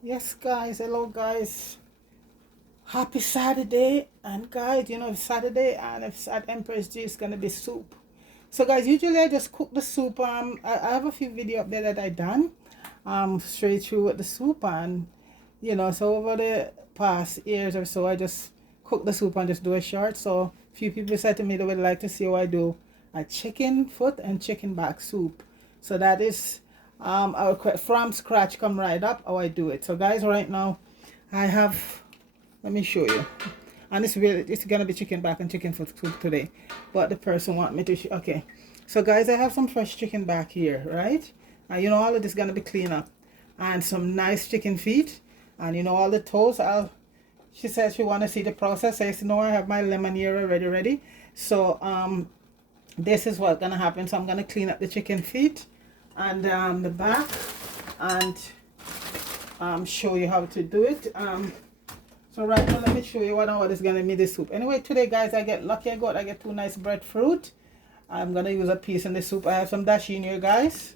Yes, guys. Hello, guys. Happy Saturday. And, guys, it's Saturday, and if it's at Empress G, it's going to be soup. So, guys, usually I just cook the soup. I have a few video up there that I done straight through with the soup. And, so over the past years or so, I just cook the soup and just do a short. So, a few people said to me they would like to see how I do a chicken foot and chicken back soup. So, that is from scratch, come right up how I do it. So guys, right now I have, let me show you, and it's gonna be chicken back and chicken foot soup today, but the person want me to okay. So guys, I have some fresh chicken back here, right? And all of this gonna be clean up, and some nice chicken feet, and all the toes. She says she want to see the process. I said no, I have my lemon here already ready. So this is what's gonna happen. So I'm gonna clean up the chicken feet and the back, and show you how to do it. So right now, let me show you what is gonna make the soup. Anyway, today, guys, I get lucky. I get two nice breadfruit. I'm gonna use a piece in the soup. I have some dashi here, guys.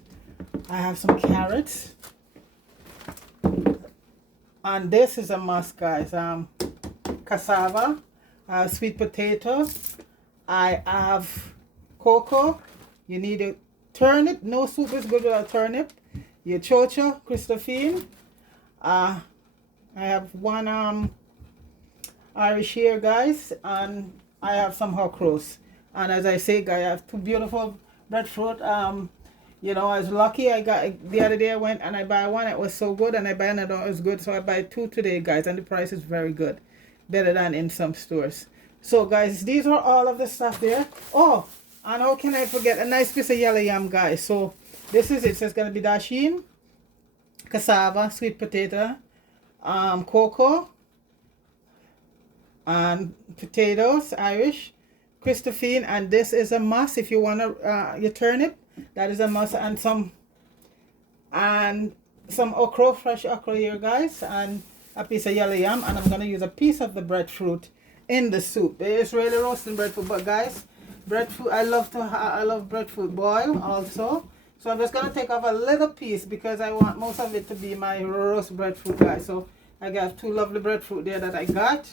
I have some carrots, and this is a must, guys. Cassava. I have sweet potatoes. I have cocoa. You need a turnip. No soup is good without turnip. Your chocho, Christophine. I have one Irish here, guys, and I have some okras. And as I say, guys, I have two beautiful breadfruit. I was lucky. I got the other day. I went and I buy one. It was so good, and I buy another one. It was good. So I buy two today, guys, and the price is very good, better than in some stores. So, guys, these are all of the stuff there. Oh, and how can I forget a nice piece of yellow yam, guys? So this is it. So it's gonna be dasheen, cassava, sweet potato, cocoa, and potatoes, Irish, Christophine, and this is a must if you want to your turnip. That is a must, and some okra, fresh okra here, guys, and a piece of yellow yam, and I'm gonna use a piece of the breadfruit in the soup. It's really roasting breadfruit, but guys, breadfruit, I love breadfruit boil also. So I'm just gonna take off a little piece because I want most of it to be my roast breadfruit, guys. So I got two lovely breadfruit there that I got.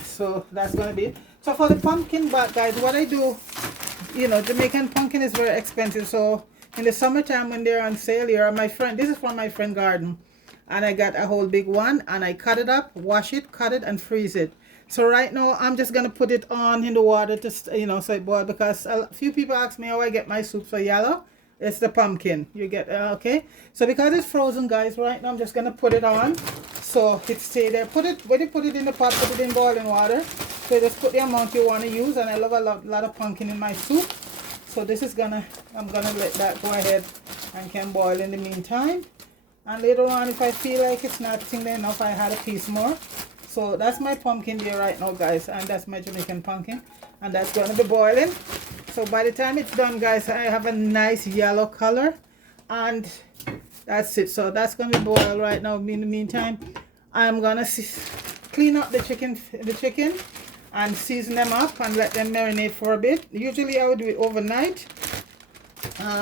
So that's gonna be it. So for the pumpkin back, guys, what I do, Jamaican pumpkin is very expensive. So in the summertime when they're on sale here, this is from my friend garden, and I got a whole big one, and I cut it up, wash it, cut it, and freeze it. So right now I'm just gonna put it on in the water to so it boil, because a few people ask me how I get my soup so yellow. It's the pumpkin. You get okay. So because it's frozen, guys, right now I'm just gonna put it on so it stay there. When you put it in the pot, put it in boiling water. So just put the amount you want to use, and I love a lot of pumpkin in my soup. So this is I'm gonna let that go ahead and can boil in the meantime. And later on, if I feel like it's not tender enough, I had a piece more. So that's my pumpkin there right now, guys, and that's my Jamaican pumpkin, and that's going to be boiling. So by the time it's done, guys, I have a nice yellow color, and that's it. So that's going to be boiled right now. In the meantime, I'm going to clean up the chicken and season them up and let them marinate for a bit. Usually I would do it overnight,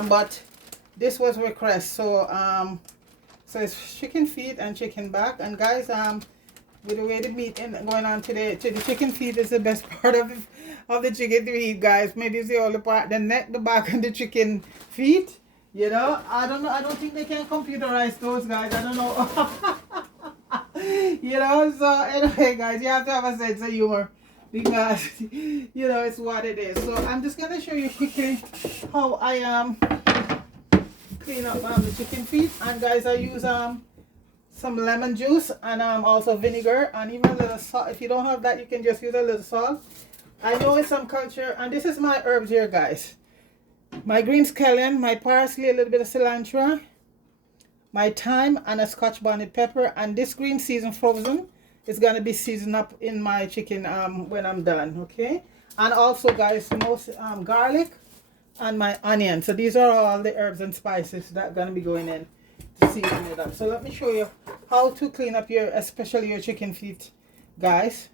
but this was request. So so it's chicken feet and chicken back, and guys, with the way the meat going on today, the chicken feet is the best part of the chicken to eat, guys. Maybe it's the only part, the neck, the back, and the chicken feet. I don't know. I don't think they can computerize those, guys. I don't know. So anyway, guys, you have to have a sense of humor, because it's what it is. So I'm just gonna show you quickly how I clean up the chicken feet. And guys, I use some lemon juice and also vinegar, and even a little salt. If you don't have that, you can just use a little salt. I know in some culture, and this is my herbs here, guys. My green scallion, my parsley, a little bit of cilantro, my thyme, and a scotch bonnet pepper. And this green seasoned frozen is gonna be seasoned up in my chicken when I'm done, okay? And also, guys, most garlic and my onion. So these are all the herbs and spices that are gonna be going in to season it up. So let me show you how to clean up especially your chicken feet, guys.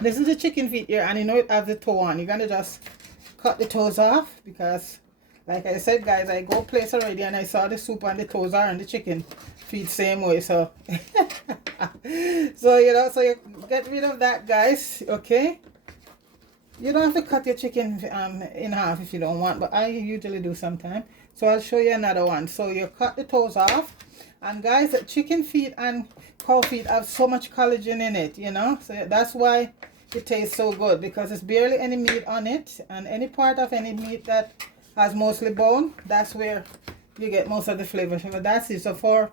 This is the chicken feet here, and it has the toe on. You're gonna just cut the toes off, because Like I said, guys, I go place already and I saw the soup and the toes are and the chicken feet same way. So, so you know, so you get rid of that, guys. Okay. You don't have to cut your chicken in half if you don't want, but I usually do sometimes. So I'll show you another one. So you cut the toes off, and guys, chicken feet and cow feet have so much collagen in it, you know. So that's why it tastes so good, because it's barely any meat on it, and any part of any meat that has mostly bone, that's where you get most of the flavor. So that's it. So for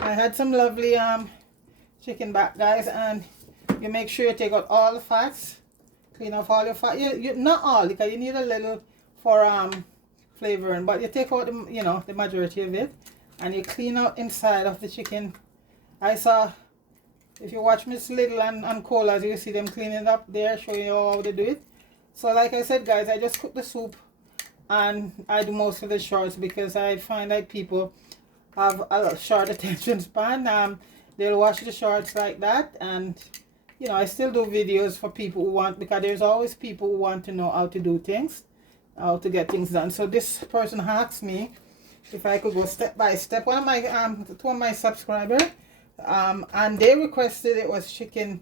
I had some lovely chicken back, guys, and you make sure you take out all the fats, clean off all your fat. You not all, because you need a little for flavoring, but you take out the, you know, the majority of it, and you clean out inside of the chicken. I saw, if you watch Miss Little and Colas, you see them cleaning up there, showing you how they do it. So like I said, guys, I just cook the soup and I do most of the shorts, because I find like people have a short attention span. They'll watch the shorts like that, and you know, I still do videos for people who want, because there's always people who want to know how to do things, how to get things done. So this person asked me if I could go step by step. One of my subscribers, and they requested it was chicken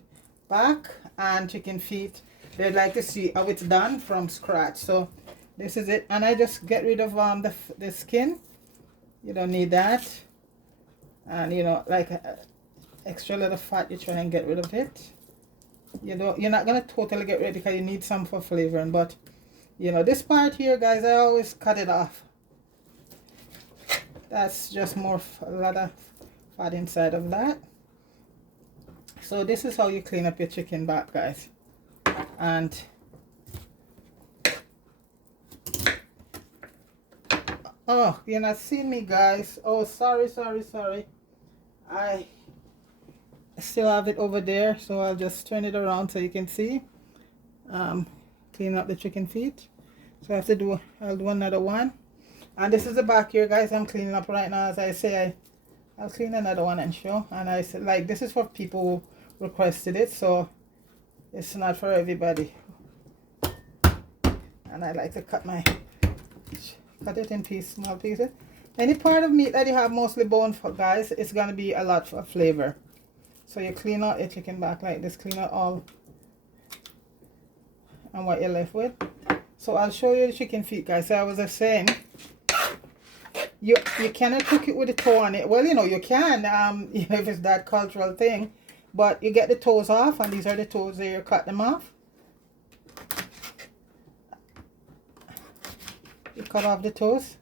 back and chicken feet. They'd like to see how it's done from scratch. So this is it, and I just get rid of the skin. You don't need that, and you know, like extra little fat, you try and get rid of it. You're not gonna totally get rid, because you need some for flavoring, but you know, this part here, guys, I always cut it off. That's just more, a lot of fat inside of that. So this is how you clean up your chicken back, guys. And oh, you're not seeing me, guys. Oh, sorry. I still have it over there, so I'll just turn it around so you can see. Clean up the chicken feet. So I'll do another one. And this is the back here, guys. I'm cleaning up right now. As I say, I'll clean another one and show. And I said, like, this is for people who requested it, so it's not for everybody. And I like to cut it in small pieces. Any part of meat that you have mostly bone for, guys, it's gonna be a lot of flavor. So you clean out your chicken back like this, clean out all and what you're left with. So I'll show you the chicken feet, guys. So I was just saying, you cannot cook it with the toe on it. Well, you know, you can, you know, if it's that cultural thing, but you get the toes off, and these are the toes there, you cut them off. You cut off the toes.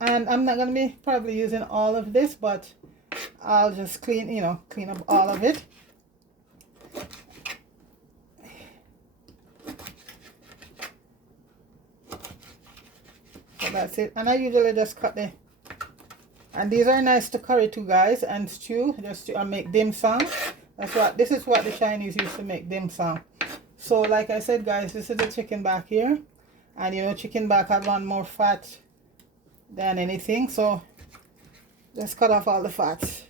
And I'm not going to be probably using all of this, but I'll just clean up all of it. So that's it. And I usually just cut and these are nice to curry too, guys, and stew, just to make dim sum. This is what the Chinese used to make, dim sum. So like I said, guys, this is the chicken back here. And you know, chicken back have on more fat than anything, so just cut off all the fat,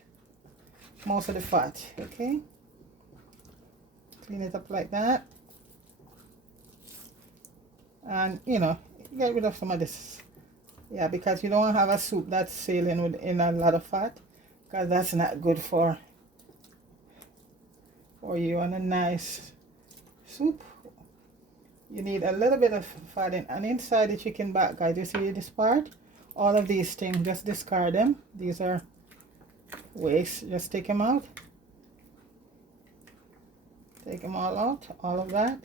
most of the fat. Okay, clean it up like that, and you know, get rid of some of this, yeah, because you don't have a soup that's sailing within a lot of fat, because that's not good for you. On a nice soup, you need a little bit of fat in, and inside the chicken back, guys, you see this part, all of these things, just discard them. These are waste, just take them out. Take them all out, all of that.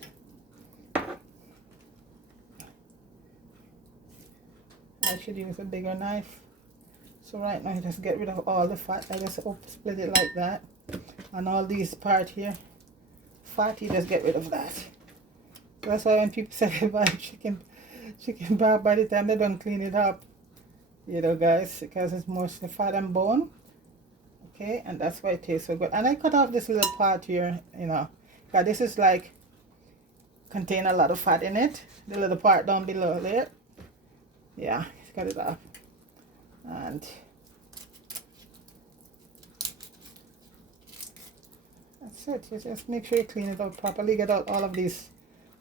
I should use a bigger knife. So right now, just get rid of all the fat. I just split it like that. And all these part here, fat, you just get rid of that. That's why when people say they buy chicken back, by the time they don't clean it up, you know, guys, because it's mostly fat and bone. Okay, and that's why it tastes so good. And I cut off this little part here, you know, because this is like contain a lot of fat in it. The little part down below there, yeah, cut it off. And that's it. You just make sure you clean it out properly. Get out all of these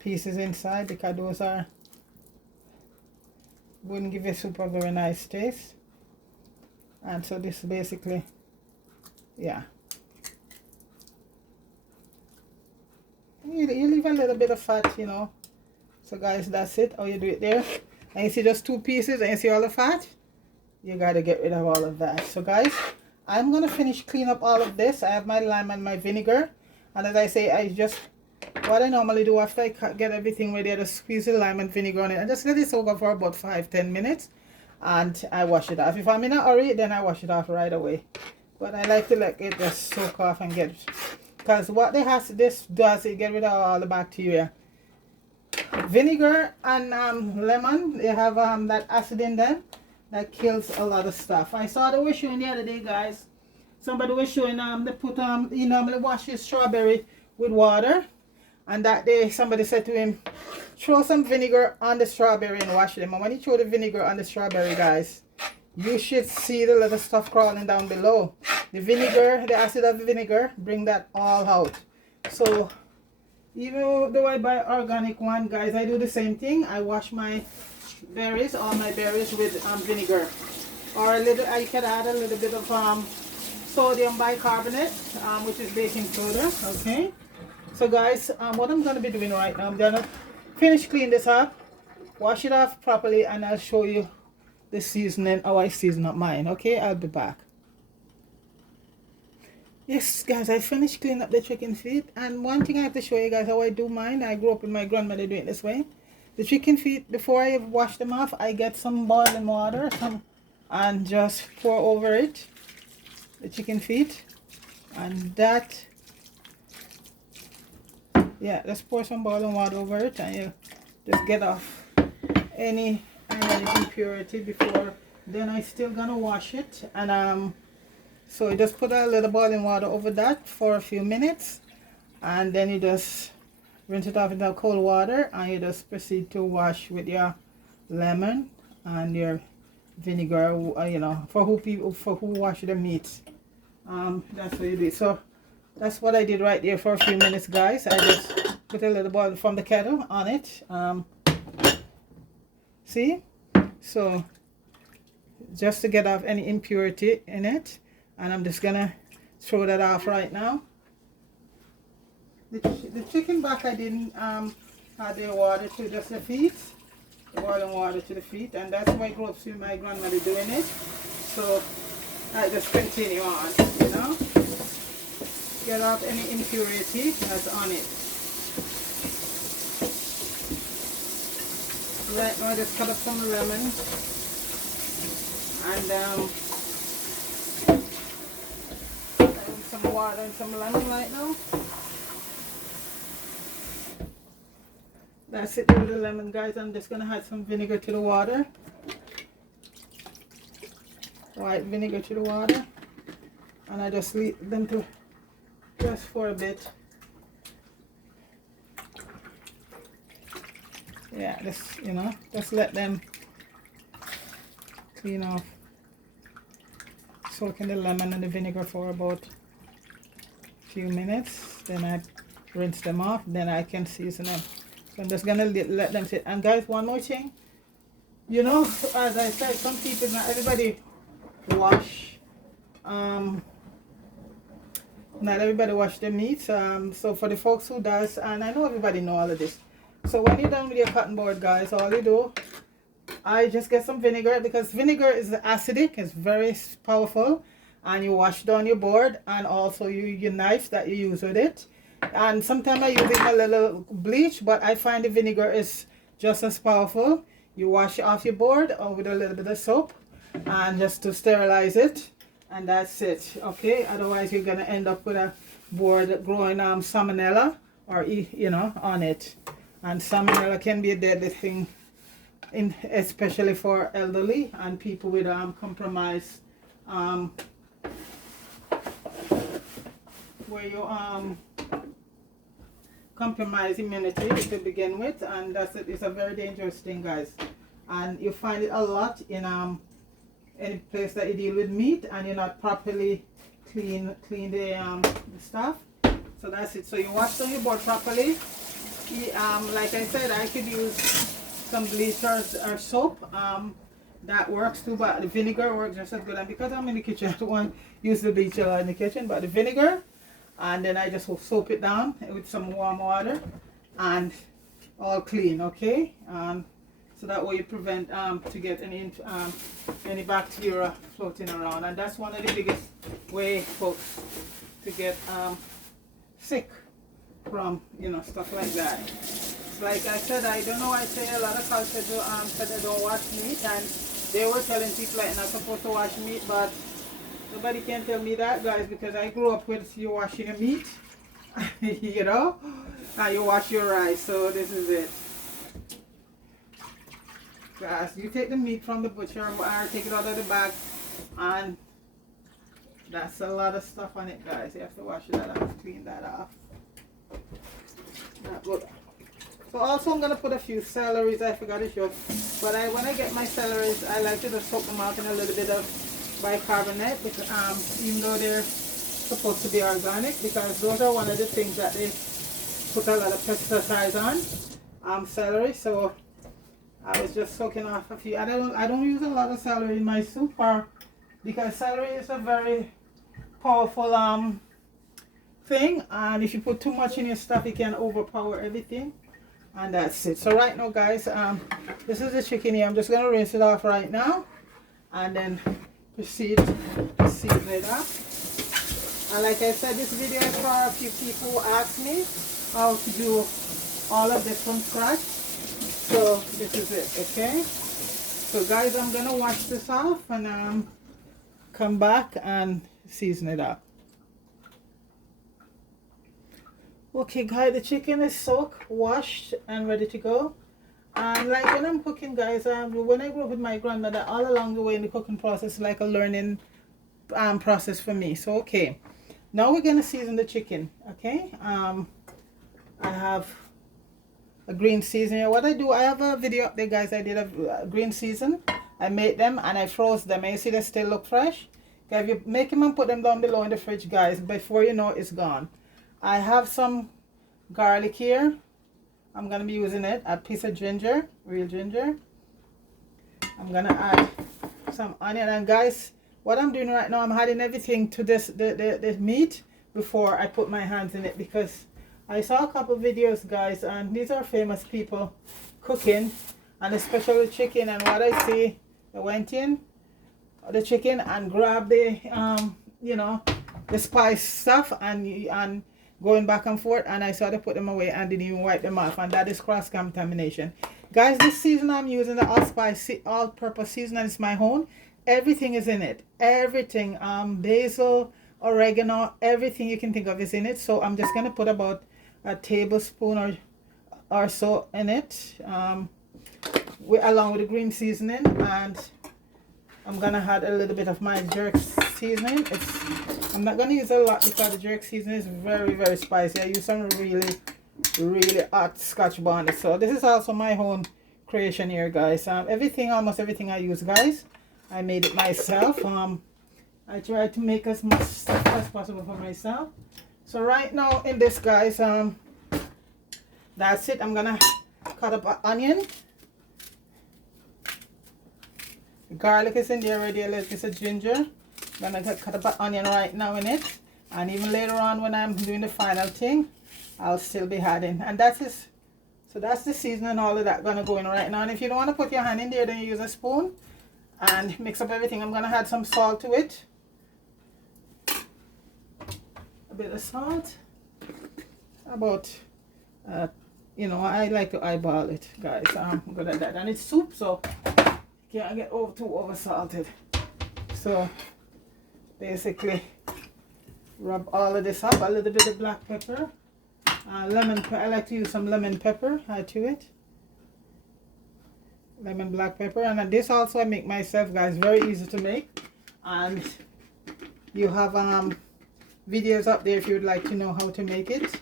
pieces inside, because those are wouldn't give your soup a very nice taste. And so this basically, yeah, you leave a little bit of fat, you know. So guys, that's it, how you do it there. And you see just 2 pieces and you see all the fat, you got to get rid of all of that. So guys, I'm going to finish clean up all of this. I have my lime and my vinegar, and as I say, what I normally do after I get everything ready, I just squeeze the lime and vinegar on it and just let it soak up for about 5-10 minutes, and I wash it off. If I'm in a hurry, then I wash it off right away, but I like to let it just soak off and get, because what this does, it get rid of all the bacteria. Vinegar and lemon, they have that acid in them that kills a lot of stuff. I saw they were showing the other day, guys, somebody was showing they put he normally washes strawberry with water, and that day somebody said to him, throw some vinegar on the strawberry and wash them. And when he threw the vinegar on the strawberry, guys, you should see the little stuff crawling down below. The vinegar, the acid of the vinegar, bring that all out. So even though I buy organic one, guys, I do the same thing. I wash my berries, all my berries, with vinegar, or a little. I can add a little bit of sodium bicarbonate, which is baking soda. Okay, so guys, what I'm going to be doing right now, I'm going to finish clean this up, wash it off properly, and I'll show you the seasoning, how I season up mine. Okay, I'll be back. Yes, guys, I finished cleaning up the chicken feet, and one thing I have to show you guys how I do mine. I grew up with my grandmother doing it this way. The chicken feet, before I wash them off, I get some boiling water, and just pour over it, the chicken feet, and that, yeah, just pour some boiling water over it, and you just get off any impurity before. Then I still gonna wash it, and so you just put a little boiling water over that for a few minutes, and then you just rinse it off into cold water, and you just proceed to wash with your lemon and your vinegar, you know, for who wash their meats. That's what you do. So that's what I did right there for a few minutes, guys. I just put a little boil from the kettle on it. See, so just to get off any impurity in it. And I'm just gonna throw that off right now. The chicken back, I didn't add the water to just the feet, the boiling water to the feet, and that's why I grew up seeing my grandmother doing it. So I just continue on, you know, get off any impurity that's on it. Right now I just cut up some lemon, and some water and some lemon right now. That's it with the lemon, guys. I'm just gonna add some vinegar to the water, white vinegar to the water, and I just leave them to just for a bit. Yeah, just, you know, just let them clean off, soak in the lemon and the vinegar for about few minutes. Then I rinse them off, then I can season them. So I'm just gonna let them sit. And guys, one more thing, you know, as I said, some people, not everybody wash their meats. So for the folks who does, and I know everybody know all of this, so when you're done with your cotton board, guys, all you do, I just get some vinegar, because vinegar is acidic, it's very powerful, and you wash down your board, and also your knife that you use with it. And sometimes I use a little bleach, but I find the vinegar is just as powerful. You wash off your board with a little bit of soap, and just to sterilize it, and that's it. Okay, otherwise you're gonna end up with a board growing salmonella, or you know, on it. And salmonella can be a deadly thing, especially for elderly and people with compromised where you compromise immunity to begin with, and that's it. It's a very dangerous thing, guys, and you find it a lot in any place that you deal with meat, and you're not properly clean the stuff. So that's it. So you wash down your board properly, Like I said, I could use some bleach or soap. That works too, but the vinegar works just as good. And because I'm in the kitchen, I don't want to use the bleach a lot in the kitchen, but the vinegar, and then I just will soap it down with some warm water and all clean, okay? So that way you prevent to get any bacteria floating around, and that's one of the biggest way, folks, to get sick from, you know, stuff like that. Like I said, I don't know, I say a lot of cultures said they don't wash meat, and they were telling people like not supposed to wash meat, but nobody can tell me that, guys, because I grew up with you washing your meat, you know, and you wash your rice. So this is it. Guys, you take the meat from the butcher or take it out of the bag, and that's a lot of stuff on it, guys. You have to wash that off, clean that off. Not good. So also I'm going to put a few celeries, I forgot to show. But when I get my celeries, I like to just soak them out in a little bit of bicarbonate, because even though they're supposed to be organic, because those are one of the things that they put a lot of pesticides on, celery. So I was just soaking off a few. I don't use a lot of celery in my soup, because celery is a very powerful thing, and if you put too much in your stuff, it can overpower everything. And that's it. So right now, guys, this is the chicken here. I'm just going to rinse it off right now and then proceed to season it up. And like I said, this video is for a few people who asked me how to do all of this from scratch. So this is it, okay? So guys, I'm going to wash this off and come back and season it up. Okay guys, the chicken is soaked, washed, and ready to go. And like when I'm cooking, guys, when I grew up with my grandmother, all along the way in the cooking process, like a learning process for me. So okay, now we're gonna season the chicken. Okay, I have a green season here. What I do, I have a video up there, guys. I did a green season. I made them and I froze them, and you see they still look fresh. Okay, if you make them and put them down below in the fridge, guys, before you know it's gone. I have some garlic here. I'm going to be using it. A piece of ginger, real ginger. I'm going to add some onion. And guys, what I'm doing right now, I'm adding everything to the meat before I put my hands in it, because I saw a couple videos, guys, and these are famous people cooking, and especially chicken. And what I see, I went in the chicken and grabbed the you know, the spice stuff and going back and forth, and I saw they put them away and didn't even wipe them off, and that is cross-contamination. Guys, this season I'm using the allspice all-purpose seasoning. It's my own. Everything is in it. Everything. Basil, oregano, everything you can think of is in it. So I'm just going to put about a tablespoon or so in it, along with the green seasoning, and I'm going to add a little bit of my jerk seasoning. I'm not going to use a lot because the jerk seasoning is very, very spicy. I use some really, really hot Scotch bonnet. So this is also my own creation here, guys. Almost everything I use, guys, I made it myself. I try to make as much stuff as possible for myself. So right now in this, guys, that's it. I'm going to cut up an onion. The garlic is in there already, a little piece of ginger. I'm gonna cut up an onion right now in it, and even later on when I'm doing the final thing, I'll still be adding. And that's it. So that's the seasoning, all of that gonna go in right now. And if you don't want to put your hand in there, then you use a spoon and mix up everything. I'm gonna add some salt to it, a bit of salt, about you know, I like to eyeball it, guys. I'm good at that, and it's soup, so you can't get too over salted. So basically rub all of this up, a little bit of black pepper, lemon. I like to use some lemon pepper, add to it, lemon black pepper. And this also I make myself, guys, very easy to make, and you have videos up there if you would like to know how to make it.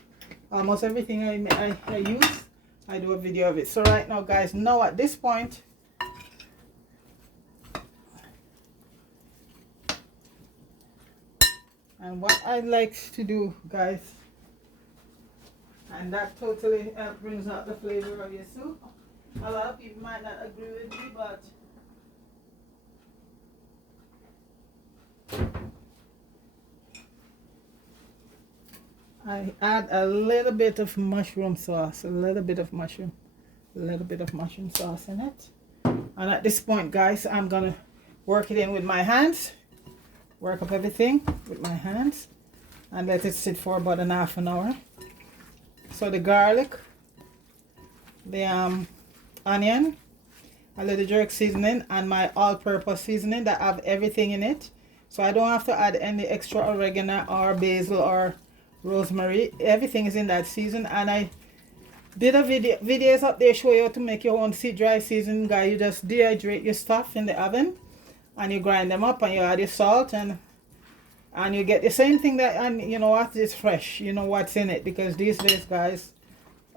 Almost everything I use, I do a video of it. So right now, guys, now at this point, and what I like to do, guys, And that totally brings out the flavor of your soup. A lot of people might not agree with me, but I add a little bit of mushroom sauce, a little bit of mushroom sauce in it. And at this point, guys, I'm gonna work it in with my hands. Work up everything with my hands and let it sit for about an half an hour. So the garlic, the onion, a little jerk seasoning, and my all-purpose seasoning that have everything in it. So I don't have to add any extra oregano or basil or rosemary. Everything is in that season. And I did a videos up there show you how to make your own dry season, guys. You just dehydrate your stuff in the oven and you grind them up and you add your salt and you get the same thing that, and you know what, it's fresh. You know what's in it, because these days, guys,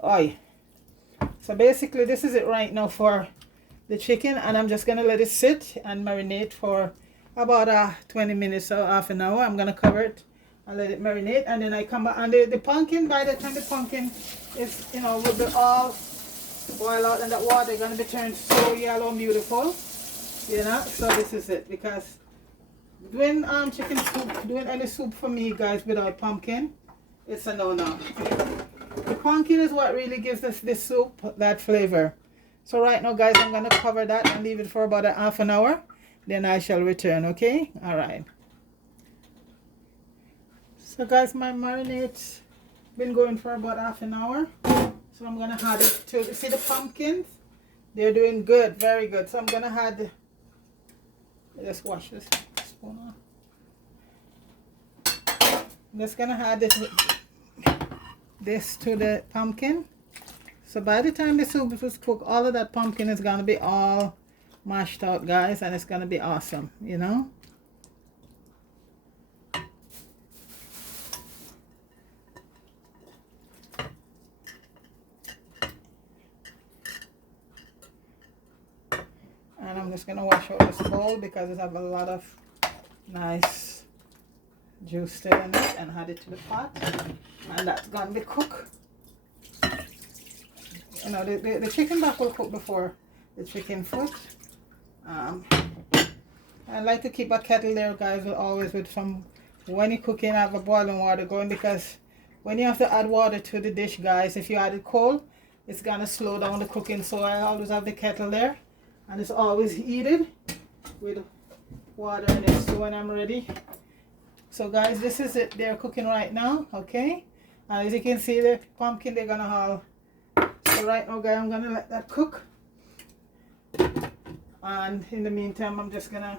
so basically this is it right now for the chicken, and I'm just gonna let it sit and marinate for about 20 minutes or half an hour. I'm gonna cover it and let it marinate, and then I come back. And the pumpkin, by the time the pumpkin is, you know, will be all boil out and that water gonna be turned so yellow and beautiful, you know. So this is it, because doing chicken soup, doing any soup for me, guys, without pumpkin, it's a no-no. The pumpkin is what really gives us this soup that flavor. So right now, guys, I'm gonna cover that and leave it for about a half an hour. Then I shall return. Okay, all right. So guys, my marinade's been going for about half an hour. So I'm gonna add it to, see the pumpkins? They're doing good, very good. So I'm gonna add, just wash this spoon off. I'm just gonna add this to the pumpkin. So by the time the soup is cooked, all of that pumpkin is gonna be all mashed out, guys, and it's gonna be awesome, you know. And I'm just gonna wash out this bowl because it have a lot of nice juice still in it, and add it to the pot, and that's gonna be cooked. You know, the chicken back will cook before the chicken foot. I like to keep a kettle there, guys, always with some, when you're cooking, have a boiling water going, because when you have to add water to the dish, guys, if you add it cold, it's gonna slow down the cooking. So I always have the kettle there, and it's always heated with water in it. So when I'm ready, so guys, this is it. They're cooking right now, okay? And as you can see, the pumpkin, they're gonna haul. So right now, guys, I'm gonna let that cook. And in the meantime, I'm just gonna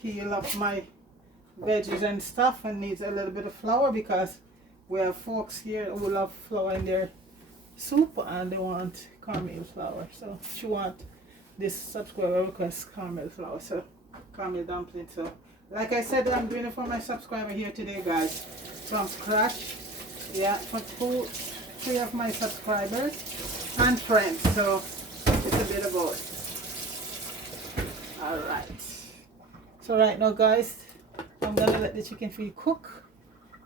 peel up my veggies and stuff, and needs a little bit of flour because we have folks here who love flour in their soup and they want caramel flour. So she want this subscriber request caramel flour, so caramel dumpling. So like I said, I'm doing it for my subscriber here today, guys, from scratch. Yeah, for 3 of my subscribers and friends, so it's a bit of both. All right, so right now, guys, I'm gonna let the chicken feet cook,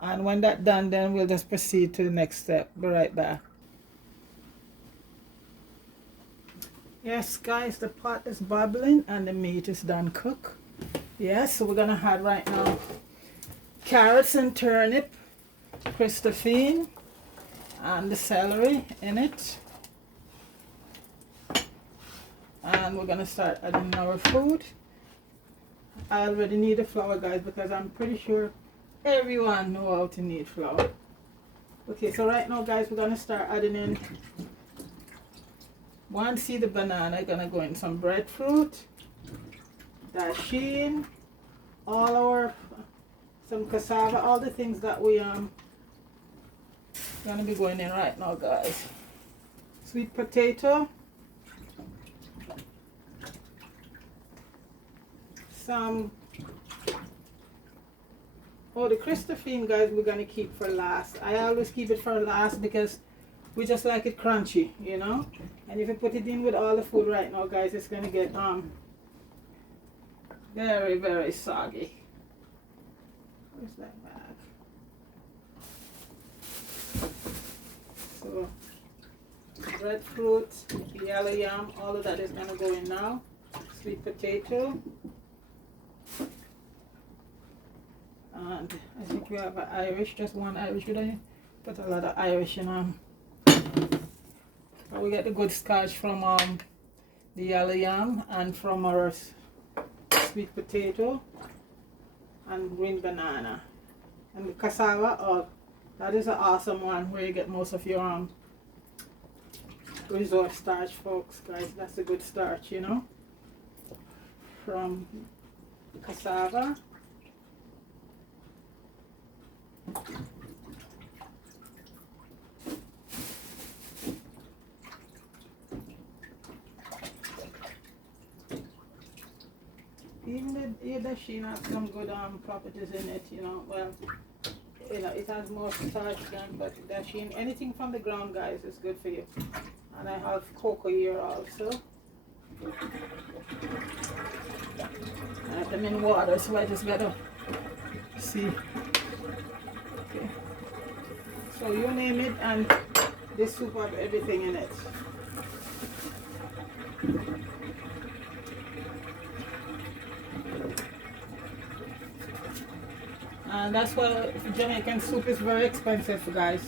and when that's done, then we'll just proceed to the next step. Be right back. Yes, guys, the pot is bubbling and the meat is done cook. Yes, so we're gonna add right now carrots and turnip, Christophine, and the celery in it. And we're gonna start adding our food. I already need the flour, guys, because I'm pretty sure everyone know how to knead flour. Okay, so right now, guys, we're gonna start adding in 1 seed of banana. Gonna go in some breadfruit, dasheen, all our, some cassava, all the things that we gonna be going in right now, guys. Sweet potato, some, the Christophine, guys, we're gonna keep for last. I always keep it for last because we just like it crunchy, you know. And if you put it in with all the food right now, guys, it's gonna get very, very soggy. Where's that bag? So breadfruit, yellow yam, all of that is gonna go in now. Sweet potato. And I think we have an Irish, just one Irish. We don't put a lot of Irish in we get the good starch from the yellow yam and from our sweet potato and green banana. And the cassava, oh, that is an awesome one where you get most of your resort starch, folks, guys. That's a good starch, you know, from cassava. Even the dasheen has some good properties in it, you know. Well, you know, it has more starch than, but dasheen, anything from the ground, guys, is good for you. And I have cocoa here also. I have them in water, so I just gotta see. Okay. So you name it, and this soup has everything in it. And that's why Jamaican soup is very expensive, guys.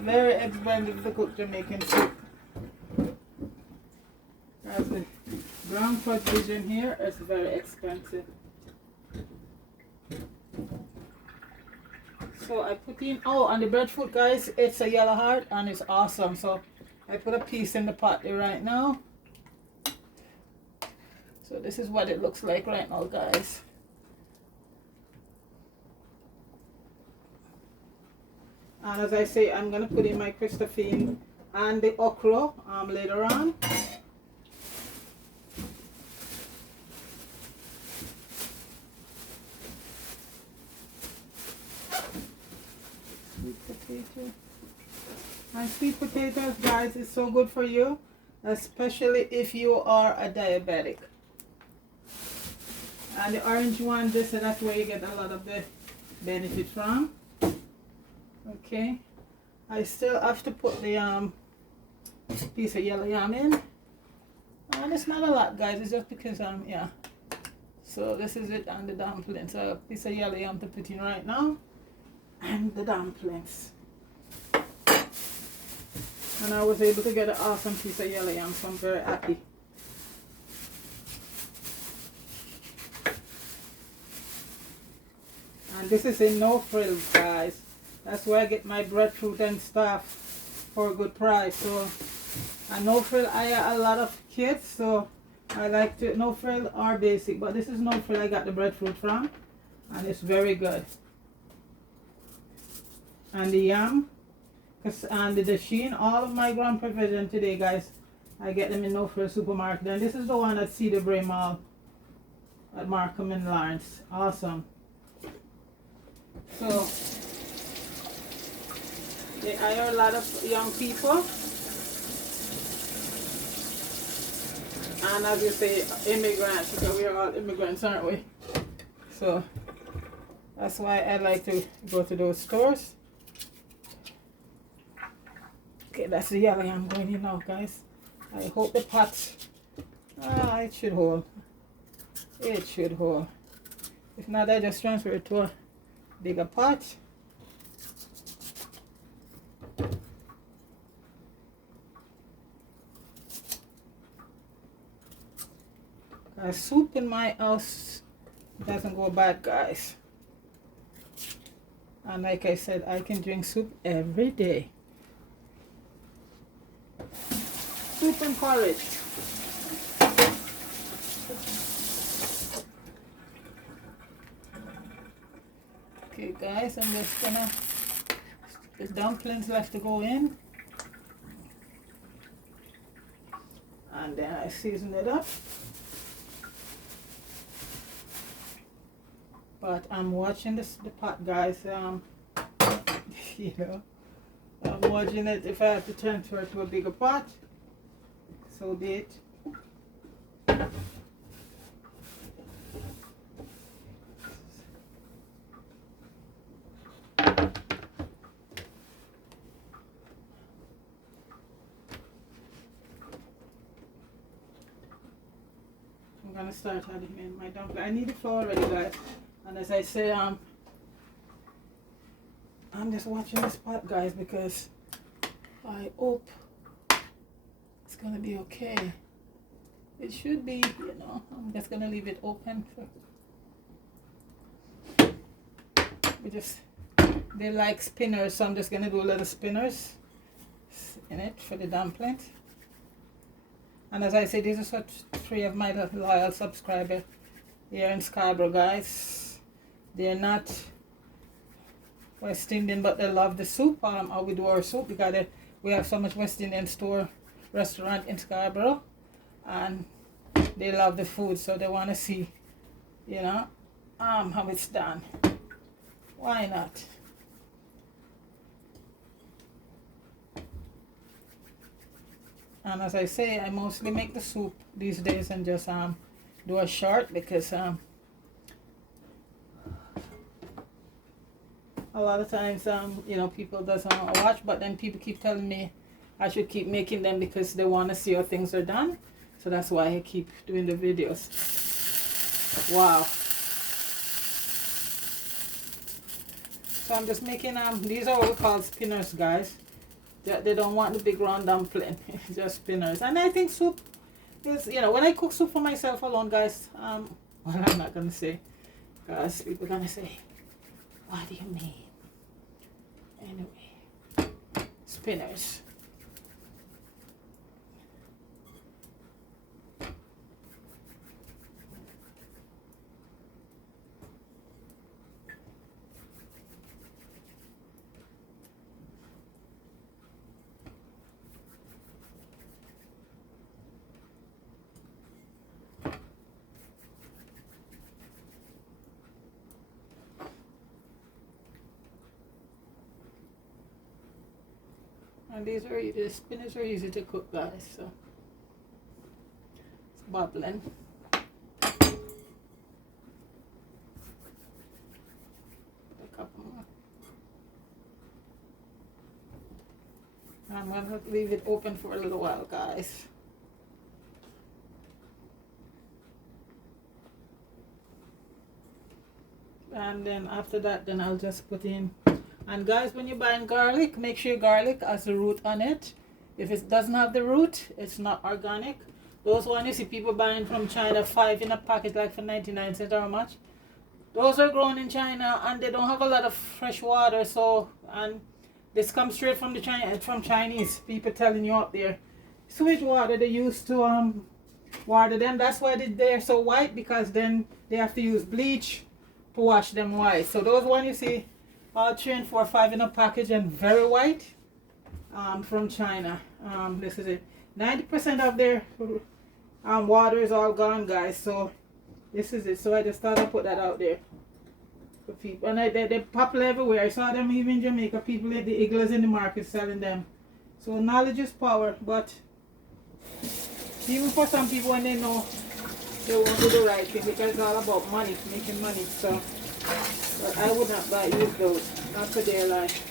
Very expensive to cook Jamaican soup. As the brown pot vision here is very expensive. So I put in, oh, and the breadfruit, guys, it's a yellow heart and it's awesome. So I put a piece in the pot there right now. So this is what it looks like right now, guys. And as I say, I'm going to put in my Christophine and the okra later on. Sweet potato. And sweet potatoes, guys, is so good for you, especially if you are a diabetic. And the orange one, that's where you get a lot of the benefit from. Okay, I still have to put the piece of yellow yam in, and it's not a lot, guys. It's just because yeah. So this is it, and the dumplings. So a piece of yellow yam to put in right now, and the dumplings. And I was able to get an awesome piece of yellow yam, so I'm very happy. And this is in no frills, guys. That's where I get my breadfruit and stuff for a good price. So, and no frill, I have a lot of kids, so I like to, no frill or basic, but this is no frill I got the breadfruit from, and it's very good. And the yam, and the dasheen, all of my ground provision today, guys, I get them in no frill supermarket. And this is the one at Cedar Bray Mall at Markham and Lawrence. Awesome. So, they hire a lot of young people, and as you say, immigrants, because we are all immigrants, aren't we? So that's why I like to go to those stores. Okay, that's the yellow I'm going in now, guys. I hope the pot, it should hold. It should hold. If not, I just transfer it to a bigger pot. Soup in my house doesn't go bad, guys. And like I said, I can drink soup every day. Soup and porridge. Okay, guys, I'm just gonna, the dumplings left to go in. And then I season it up. But I'm watching the pot, guys. You know, I'm watching it. If I have to transfer it to a bigger pot, so be it. gonna start adding in my dumpling. I need the flour already, guys. And as I say, I'm just watching this pot, guys, because I hope it's gonna be okay. It should be, you know. I'm just gonna leave it open for. They like spinners, so I'm just gonna do a little spinners in it for the dumplings. And as I say, these are such 3 of my loyal subscribers here in Scarborough, guys. They're not West Indian, but they love the soup. How we do our soup, because we have so much West Indian restaurant in Scarborough, and they love the food, so they want to see, you know, how it's done. Why not? And as I say, I mostly make the soup these days and just do a short, because a lot of times you know, people doesn't watch, but then people keep telling me I should keep making them because they want to see how things are done. So that's why I keep doing the videos. Wow. So I'm just making these are what we call spinners, guys. They don't want the big round dumpling, just spinners. And I think soup is, you know, when I cook soup for myself alone, guys, well, I'm not gonna say, because people are gonna say, what do you mean? Anyway, spinners. And the spinners are easy to cook, guys, so it's bubbling. A couple more. I'm gonna leave it open for a little while, guys. And then after that, then I'll just put in. And guys, when you're buying garlic, make sure your garlic has the root on it. If it doesn't have the root, it's not organic. Those ones you see people buying from China, 5 in a packet, like for 99 cents or how much. Those are grown in China, and they don't have a lot of fresh water. So, and this comes straight from from Chinese people telling you up there. Sewage water they use to water them. That's why they're so white, because then they have to use bleach to wash them white. So those ones you see, all 3 and 4, 5 in a package and very white, from China. This is it. 90% of their water is all gone, guys. So this is it. So I just thought I'd put that out there for people. And they're popular everywhere. I saw them even in Jamaica. People at the igloos in the market selling them. So knowledge is power. But even for some people, when they know, they won't do the right thing, because it's all about money, making money. So. But I would not use those, not for their life.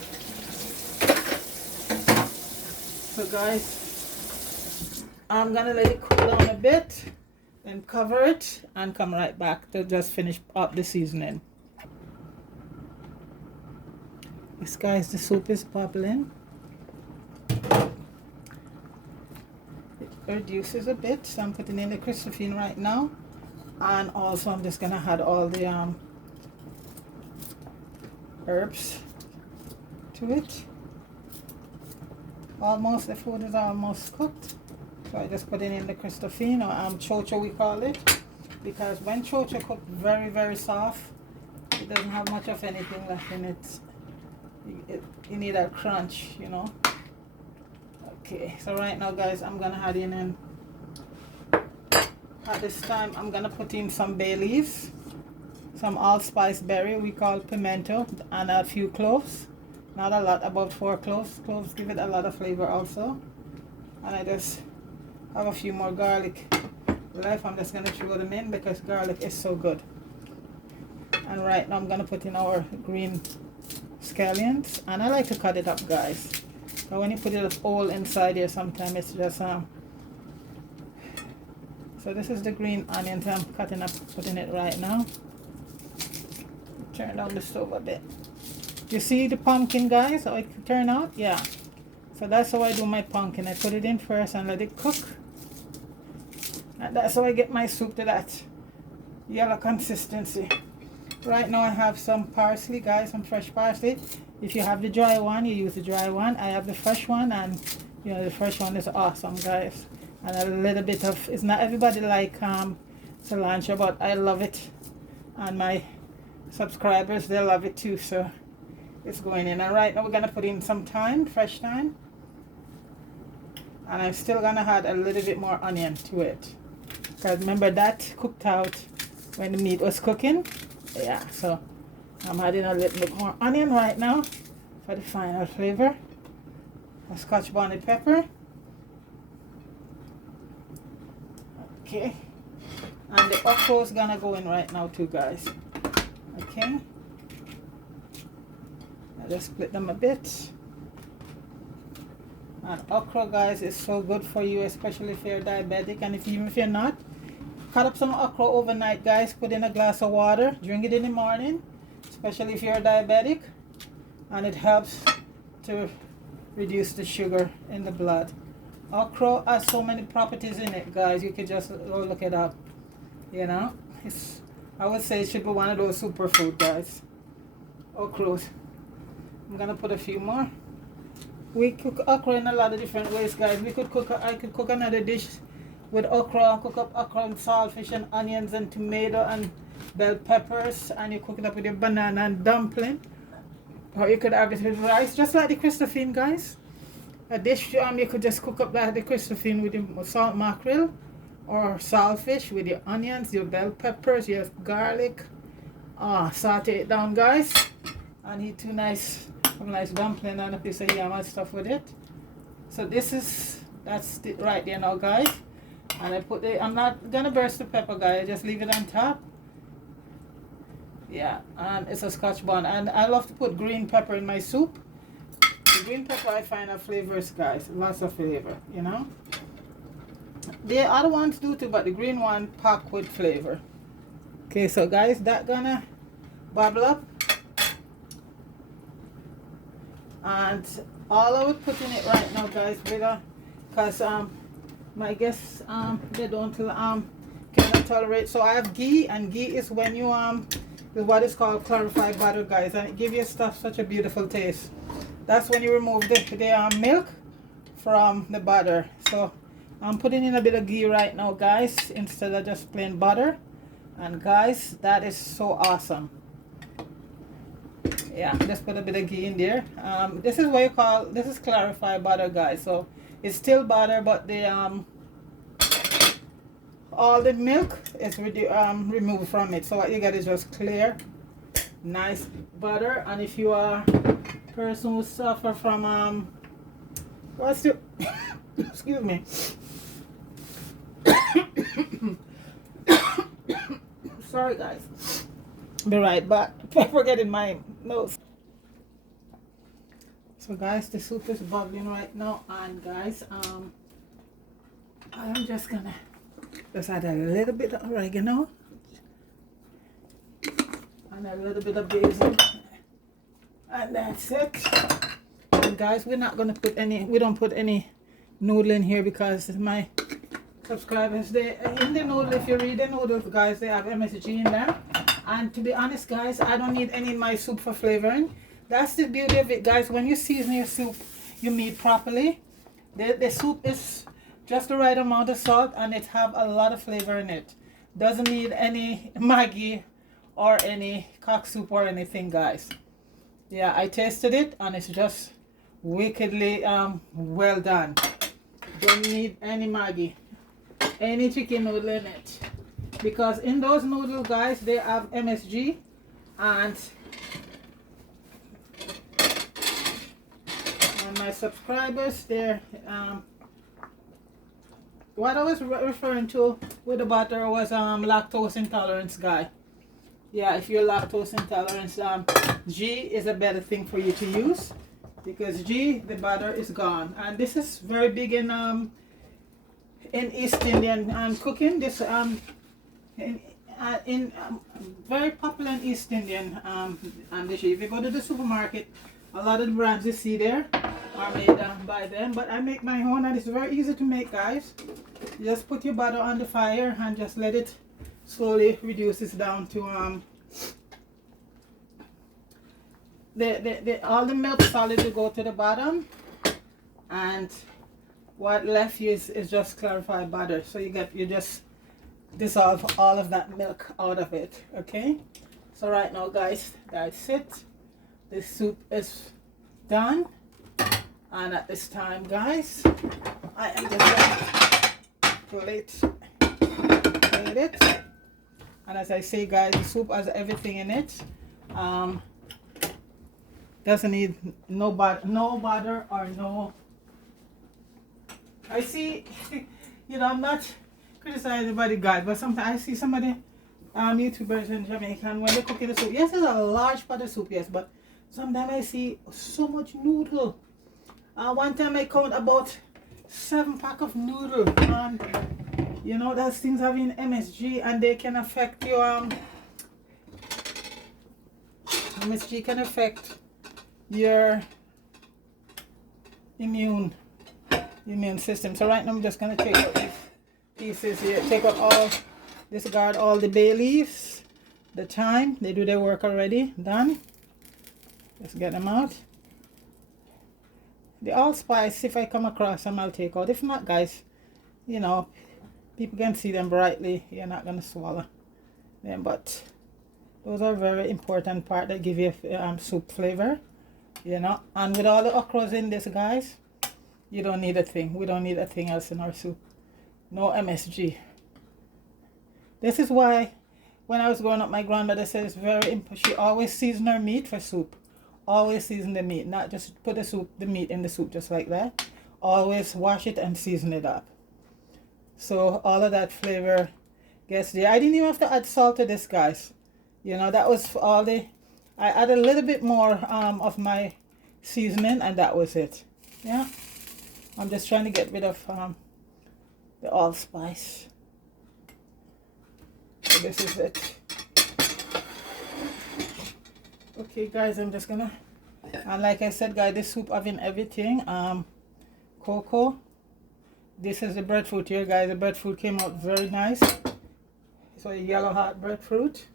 So guys, I'm gonna let it cool down a bit, then cover it and come right back to just finish up the seasoning. This, guys, the soup is bubbling. It reduces a bit, so I'm putting in the Christophine right now, and also I'm just gonna add all the herbs to it. Almost, the food is almost cooked, so I just put it in the Christophine, or chocho we call it, because when chocho cooked very, very soft, it doesn't have much of anything left in it. You need a crunch, you know. Okay, so right now, guys, I'm gonna add in, and at this time I'm gonna put in some bay leaves, some allspice berry we call pimento, and a few cloves. Not a lot, about 4 cloves. Cloves give it a lot of flavor also. And I just have a few more garlic left. I'm just gonna throw them in because garlic is so good. And right now I'm gonna put in our green scallions, and I like to cut it up, guys. But when you put it all inside here, sometimes it's just So this is the green onions I'm cutting up, putting it right now. Turn down the stove a bit. You see the pumpkin, guys, how it turn out? Yeah. So that's how I do my pumpkin. I put it in first and let it cook. And that's how I get my soup to that yellow consistency. Right now I have some parsley, guys, some fresh parsley. If you have the dry one, you use the dry one. I have the fresh one, and you know the fresh one is awesome, guys. And a little bit of, it's not everybody like cilantro, but I love it. And my subscribers, they love it too, so it's going in. And right now we're gonna put in some thyme, fresh thyme. And I'm still gonna add a little bit more onion to it. Because remember that cooked out when the meat was cooking. Yeah, so I'm adding a little bit more onion right now for the final flavor. A Scotch bonnet pepper. Okay. And the okra is gonna go in right now too, guys. Okay. I just split them a bit. And okra, guys, is so good for you, especially if you're diabetic. And even if you're not, cut up some okra overnight, guys. Put in a glass of water. Drink it in the morning, especially if you're diabetic. And it helps to reduce the sugar in the blood. Okra has so many properties in it, guys. You can just go look it up. You know, I would say it should be one of those superfood, guys. Okra. I'm gonna put a few more. We cook okra in a lot of different ways, guys. I could cook another dish with okra. Cook up okra and saltfish and onions and tomato and bell peppers, and you cook it up with your banana and dumpling. Or you could have it with rice, just like the Christophine, guys. A dish you could just cook up like the Christophine with your salt mackerel or saltfish with your onions, your bell peppers, your garlic. Saute it down, guys, and eat two nice dumpling and a piece of yam and stuff with it. So that's it right there now, guys. And I'm not gonna burst the pepper, guys. Just leave it on top. Yeah, and it's a Scotch bonnet. And I love to put green pepper in my soup. The green pepper, I find have flavors, guys. Lots of flavor, you know. The other ones do too, but the green one packed with flavor. Okay, so guys, that gonna bubble up. And all I would put in it right now, guys, because my guests they don't cannot tolerate. So I have ghee, and ghee is when you is what is called clarified butter, guys, and it gives your stuff such a beautiful taste. That's when you remove the milk from the butter. So I'm putting in a bit of ghee right now, guys, instead of just plain butter. And guys, that is so awesome. Yeah, just put a bit of ghee in there. This is what this is clarified butter, guys. So it's still butter, but the all the milk is removed from it. So what you get is just clear, nice butter. And if you are a person who suffer from excuse me. Sorry, guys. Be right back. Pepper get in my nose. So guys, the soup is bubbling right now, and guys, I'm just gonna add a little bit of oregano and a little bit of basil, and that's it. And guys, we're not gonna put any. We don't put any noodle in here because my subscribers, in the noodle, if you read the noodles, guys, they have MSG in there. And to be honest, guys, I don't need any in my soup for flavoring. That's the beauty of it, guys. When you season your soup, your meat properly, the soup is just the right amount of salt, and it have a lot of flavor in it. Doesn't need any Maggi or any cock soup or anything, guys. Yeah, I tasted it, and it's just wickedly well done. Don't need any Maggi, any chicken noodle in it, because in those noodles, guys, they have MSG, and my subscribers, they're what I was referring to with the butter was lactose intolerance, guy. Yeah, if you're lactose intolerant, G is a better thing for you to use, because G, the butter is gone. And this is very big in in East Indian cooking. This very popular in East Indian dish. If you go to the supermarket, a lot of the brands you see there are made by them, but I make my own, and it's very easy to make, guys. You just put your butter on the fire and just let it slowly reduces down to all the milk solid will go to the bottom, and what left is just clarified butter. So you just dissolve all of that milk out of it. Okay, so right now, guys, that's it. This soup is done, and at this time, guys, I am just gonna plate it. And as I say, guys, the soup has everything in it. Doesn't need no butter or no. I see, you know, I'm not criticizing anybody, guys, but sometimes I see somebody, YouTubers in Jamaica, and when they're cooking the soup, yes, there's a large pot of soup, yes, but sometimes I see so much noodle. One time I count about 7 pack of noodle, and you know, those things having MSG, and they can affect your MSG can affect your immune system. So right now I'm just gonna take out these pieces here, take out all, discard all the bay leaves, the thyme, they do their work already, done. Just get them out. The allspice, if I come across them, I'll take out. If not, guys, you know, people can see them brightly, you're not gonna swallow them, but those are very important part that give you soup flavor, you know. And with all the okras in this, guys, you don't need a thing. We don't need a thing else in our soup. No MSG. This is why when I was growing up, my grandmother said it's very important. She always seasoned her meat for soup. Always season the meat, not just put the meat in the soup just like that. Always wash it and season it up. So all of that flavor gets there. I didn't even have to add salt to this, guys. You know, that was all the, I added a little bit more of my seasoning, and that was it. Yeah, I'm just trying to get rid of the allspice. So this is it. Okay, guys, I'm just gonna, and like I said, guys, this soup having everything. Cocoa. This is the breadfruit here, guys. The breadfruit came out very nice. So yellow heart breadfruit.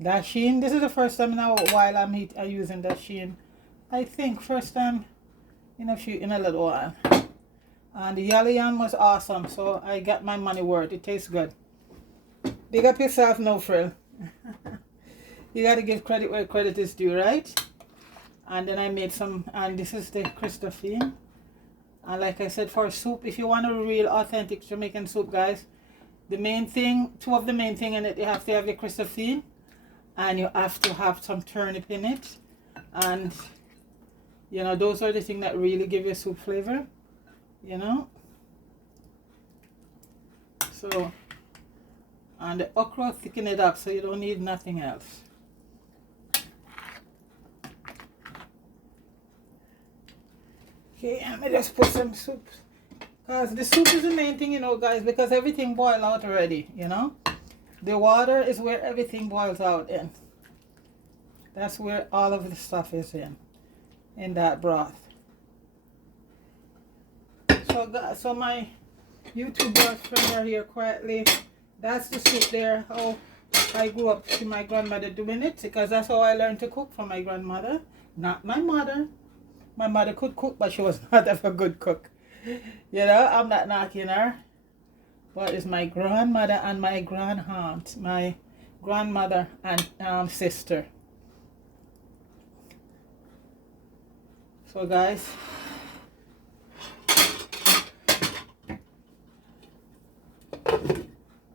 Dasheen. This is the first time in a while I'm using dasheen. I think first time in a little while. And the yellow yam was awesome, so I got my money worth. It tastes good. Big up yourself, no frill. You gotta give credit where credit is due, right? And then I made some, and this is the Christophine. And like I said, for soup, if you want a real authentic Jamaican soup, guys, the main thing, two of the main thing in it, you have to have your Christophine, and you have to have some turnip in it. And you know, those are the things that really give you soup flavor, you know. So, and the okra thicken it up, so you don't need nothing else. Okay, let me just put some soup, because the soup is the main thing, you know, guys, because everything boils out already, you know. The water is where everything boils out in. That's where all of the stuff is in that broth. So my YouTubers friends are here quietly. That's the soup there, how I grew up to my grandmother doing it, because that's how I learned to cook from my grandmother, not my mother. My mother could cook, but she was not a good cook. You know, I'm not knocking her. But it's my grandmother and my grandaunt, my grandmother and sister. So guys,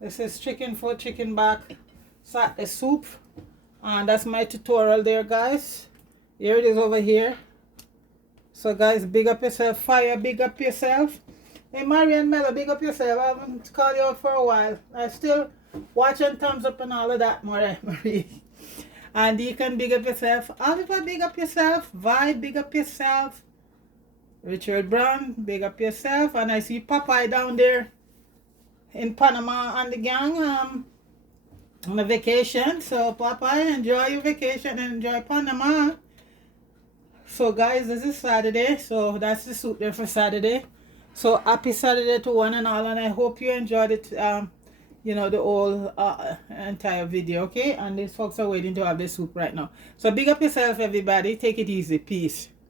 this is chicken foot, chicken back, satay soup. And that's my tutorial there, guys. Here it is over here. So guys, big up yourself. Fire, big up yourself. Hey Marian Mello, big up yourself. I haven't called you out for a while. I still watching thumbs up and all of that, Marie. And you can big up yourself. Oliver, big up yourself. Vibe, big up yourself. Richard Brown, big up yourself. And I see Popeye down there in Panama and the gang on a vacation. So Popeye, enjoy your vacation and enjoy Panama. So guys, this is Saturday. So that's the soup there for Saturday. So happy Saturday to one and all, and I hope you enjoyed it. You know, the whole entire video, okay? And these folks are waiting to have the soup right now. So big up yourself, everybody. Take it easy. Peace.